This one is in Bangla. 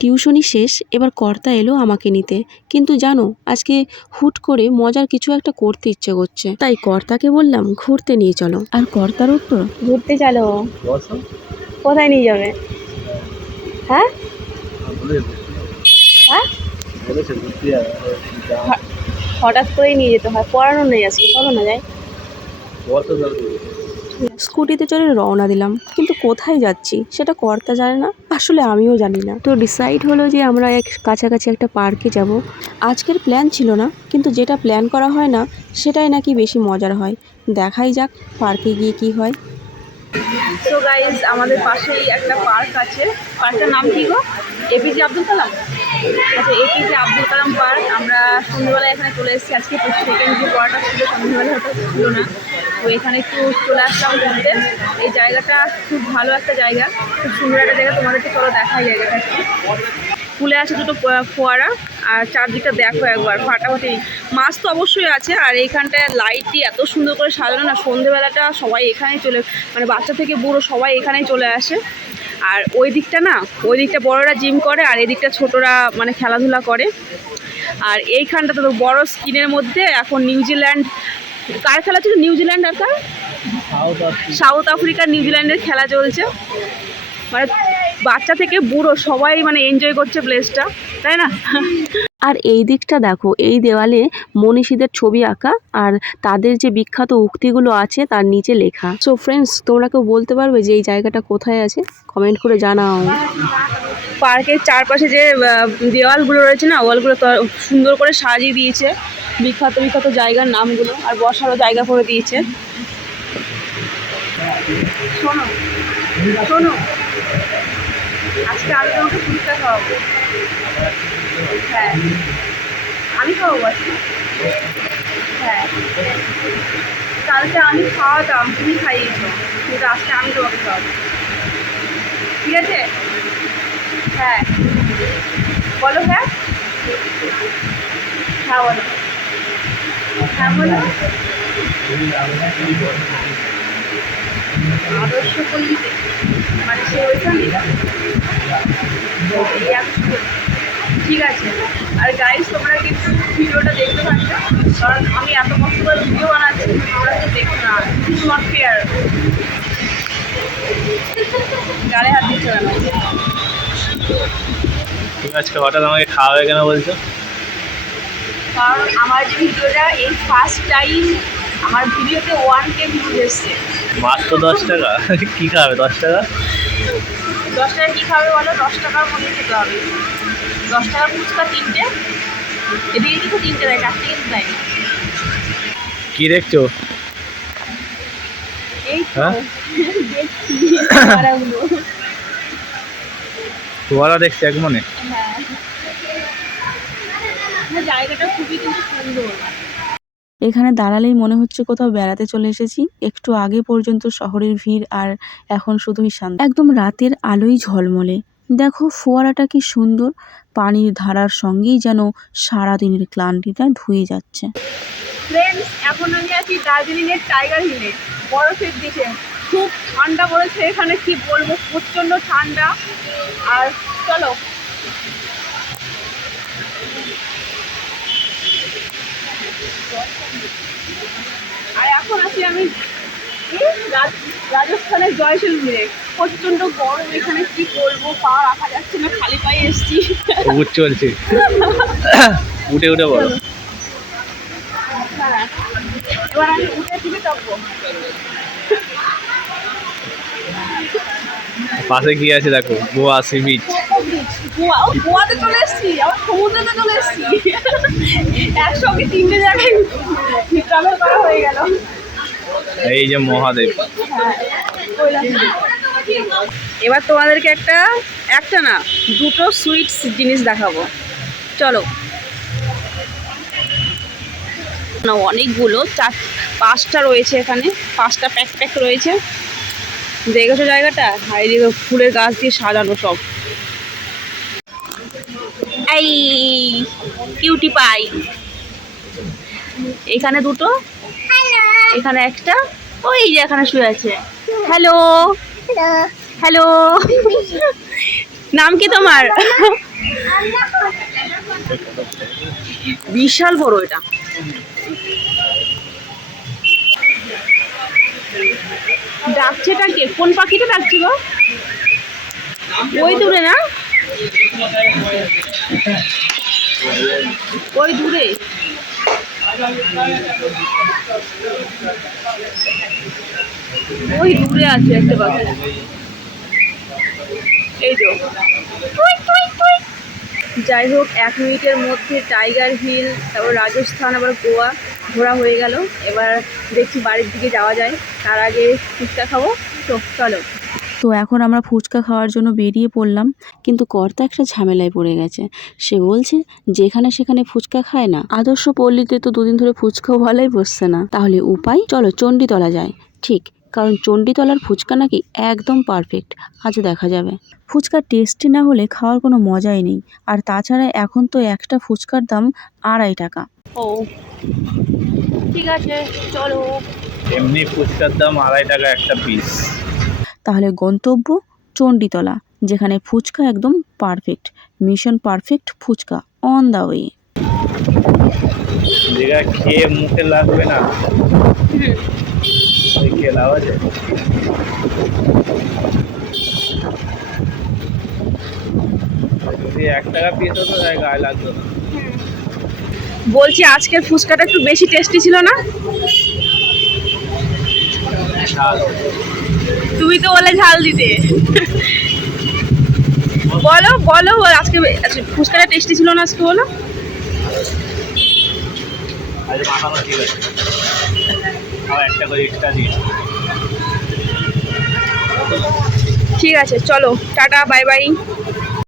টিউশনি শেষ, এবার কর্তা এলো আমাকে নিতে। কিন্তু জানো, আজকে হুট করে মজার কিছু একটা করতে ইচ্ছে করছে, তাই কর্তাকে বললাম ঘুরতে নিয়ে চলো। আর কর্তার উত্তর, ঘুরতে চলো। কোথায় নিয়ে যাবে? হ্যাঁ হ্যাঁ, হঠাৎ করেই নিয়ে যেতে হয়, পড়ানো নেই আজকে, চলো না যাই। স্কুটিতে চড়ে রওনা দিলাম, কিন্তু কোথায় যাচ্ছি সেটা কর্তা জানে না, আসলে আমিও জানি না। তো ডিসাইড হলো যে আমরা কাছাকাছি একটা পার্কে যাব। আজকের প্ল্যান ছিল না, কিন্তু যেটা প্ল্যান করা হয় না সেটাই নাকি বেশি মজার হয়। দেখাই যাক পার্কে গিয়ে কি হয়। সো গাইজ, আমাদের পাশেই একটা পার্ক আছে। পার্কটার নাম কি গো? এপিজে আব্দুল কালাম। আচ্ছা, এপিজে আব্দুল কালাম পার্ক। আমরা সন্ধ্যেবেলায় এখানে চলে এসেছি। আজকে সেকেন্ড যে পড়াটা ছিল সন্ধ্যেবেলায় হয়তো ছিল না, তো এখানে একটু চলে আসলাম ঘুরতে। এই জায়গাটা খুব ভালো একটা জায়গা, খুব সুন্দর একটা জায়গা। তোমাদেরকে চলো দেখাই জায়গাটা একটু। ফুলে আছে দুটো ফোয়ারা, আর চারদিকটা দেখো একবার ফাটাফাটি। মাছ তো অবশ্যই আছে, আর এইখানটায় লাইট দিয়ে এত সুন্দর করে সাজানো না, সন্ধ্যেবেলাটা সবাই এখানেই মানে বাচ্চা থেকে বুড়ো সবাই এখানেই চলে আসে। আর ওই দিকটা না, ওই দিকটা বড়রা জিম করে, আর এই দিকটা ছোটরা মানে খেলাধুলা করে। আর এইখানটা তো বড় স্ক্রিনের মধ্যে এখন নিউজিল্যান্ড, কার খেলা ছিল? নিউজিল্যান্ড আর কার? সাউথ আফ্রিকার নিউজিল্যান্ডের খেলা চলছে। মানে বাচ্চা থেকে বুড়ো সবাই মানে এনজয় করছে প্লেসটা, তাই না? আর এই দিকটা দেখো, এই দেওয়ালে মনীষীদের ছবি আঁকা, আর তাদের যে বিখ্যাত উক্তিগুলো আছে তার নিচে লেখা। সো ফ্রেন্ডস, তোমরা কেউ বলতে পারবে যে এই জায়গাটা কোথায় আছে? কমেন্ট করে জানাও। পার্কের চারপাশে যে দেওয়ালগুলো রয়েছে না, ওয়ালগুলো সুন্দর করে সাজিয়ে দিয়েছে বিখ্যাত বিখ্যাত জায়গার নামগুলো, আর বসারও জায়গা করে দিয়েছে। শোনো শোনো, আজকে আমি তোমাকে ফুচকা খাওয়াবো। হ্যাঁ, আমি খাওয়াবো আজকে। হ্যাঁ, কালকে আমি খাওয়াতাম, তুমি খাইয়েছো, কিন্তু আজকে আমি তোমাকে খাওয়াবো, ঠিক আছে? হ্যাঁ বলো। হ্যাঁ হ্যাঁ বলো। হ্যাঁ বলো। আদর্শ পল্লীতে মানে সে ওইখানে, ঠিক আছে। আর গাইস, তোমরা কিন্তু ভিডিওটা দেখতে পাচ্ছ, কারণ আমি এত কষ্ট করে ভিডিও বানাচ্ছি, তোমরা তো দেখো না। It's not fair. গালে হাত দিচ্ছ কেন? তুমি আজকে হঠাৎ আমাকে খাওয়াবে কেন বলছো? কারণ আমার যে ভিডিওটা এই ফার্স্ট টাইম আমার ভিডিওতে 1K ভিউজ এসছে। মাত্র 10 টাকা? কি খাবে 10 টাকা? 10 টাকা কী খাবে বলো? 10 টাকার মধ্যে খেতে হবে। 10 টাকার ফুচকা 3টে, এদিকে কিন্তু 3টে দেয়, 4টে কিন্তু দেয় না। কি দেখছো? এই হ্যাঁ, দেখছি ফোয়ারাগুলো। ফোয়ারা দেখছি এক মনে। হ্যাঁ, জায়গাটা খুবই কিন্তু সুন্দর। এখানে দাঁড়ালেই মনে হচ্ছে কোথাও বেড়াতে চলে এসেছি। একটু আগে পর্যন্ত শহরের ভিড়, আর এখন শুধুই শান্ত, একদম রাতের আলোয় ঝলমলে। দেখো ফোয়ারাটা কি সুন্দর, পানির ধারার সঙ্গেই যেন সারাদিনের ক্লান্তিটা ধুয়ে যাচ্ছে। ফ্রেন্ডস, এখন আমি আছি দার্জিলিংয়ের টাইগার হিলে, বরফের দিকে। খুব ঠান্ডা পড়েছে এখানে, কি বলবো, প্রচণ্ড ঠান্ডা। আর চলো, আর এখন আছি আমি রাজস্থানের জয়সলমীরে। প্রচণ্ড গরম এখানে, কি বলবো, পা রাখা যাচ্ছে না, খালি পায়ে এসছি। উঠ চলছে, উঠে উঠে বলো। হ্যাঁ, এবার আমি উঠে দিকে চাপবো। পাশে কি আছে দেখো, গোয়া সি বিচ। গোয়াতে চলে এসছি, আবার সমুদ্রতে চলে এসছি, একসঙ্গে 3টে জায়গায় ট্রাভেল করা হয়ে গেল। এই যে মহাদেব। এবার তোমাদেরকে একটা না, দুটো সুইটস জিনিস দেখাবো, চলো। না, অনেকগুলো, 5টা রয়েছে এখানে, 5টা প্যাক রয়েছে। দেখেছো জায়গাটা? আর এই যে ফুলের গাছ দিয়ে সাজানো সব। এই কিউটি পাই, এখানে দুটো, এখানে একটা, ওই যে এখানে শুয়ে আছে। হ্যালো হ্যালো, নাম কি তোমার? বিশাল বড় এটা। ডাকছে কে? কোন পাখিটা ডাকছে গো? ওই দূরে না, ওই দূরে। ওই দূরে আছে একটা পাখি। এই তো। যাই হোক, 1 মিনিটের মধ্যে টাইগার হিল, তারপর রাজস্থান, আবার গোয়া ঘোরা হয়ে গেল। এবার দেখছি বাড়ির দিকে যাওয়া যায়, তার আগে ফুচকা খাবো। তো চলো। তো এখন আমরা ফুচকা খাওয়ার জন্য বেরিয়ে পড়লাম, কিন্তু কর্তা একটা ঝামেলায় পড়ে গেছে। সে বলছে যেখানে সেখানে ফুচকা খায় না, আদর্শ পল্লীতে তো 2 দিন ধরে ফুচকাও ভালোই বসছে না, তাহলে উপায়, চলো চণ্ডীতলা যায়। ঠিক, কারণ চণ্ডীতলার ফুচকা নাকি একদম পারফেক্ট। আজও দেখা যাবে। ফুচকা টেস্টি না হলে খাওয়ার কোনো মজাই নেই। আর তাছাড়া এখন তো একটা ফুচকার দাম 2.5 টাকা। ও ঠিক আছে, চলো। এমনি ফুচকার দাম 2.5 টাকা একটা পিস। তাহলে গন্তব্য চণ্ডীতলা, যেখানে ফুচকা একদম perfect, mission perfect phuchka on the way. যেটা খেয়ে মুখে লাগবে না, খেয়ে লাভ আছে। যদি 1 টাকা পিস হতো তাই গায়ে লাগতো না। বলছি আজকের ফুচকাটা একটু বেশি টেস্টি ছিল না? তুমি তো বলে ঝাল দিতে। বলো বলো, আজকে ফুচকাটা টেস্টি ছিল না আজকে, বলো। আজ মাখানো ঠিক আছে, আর একটা করে এক্সট্রা দিয়ে। ঠিক আছে, চলো টাটা, বাই বাই।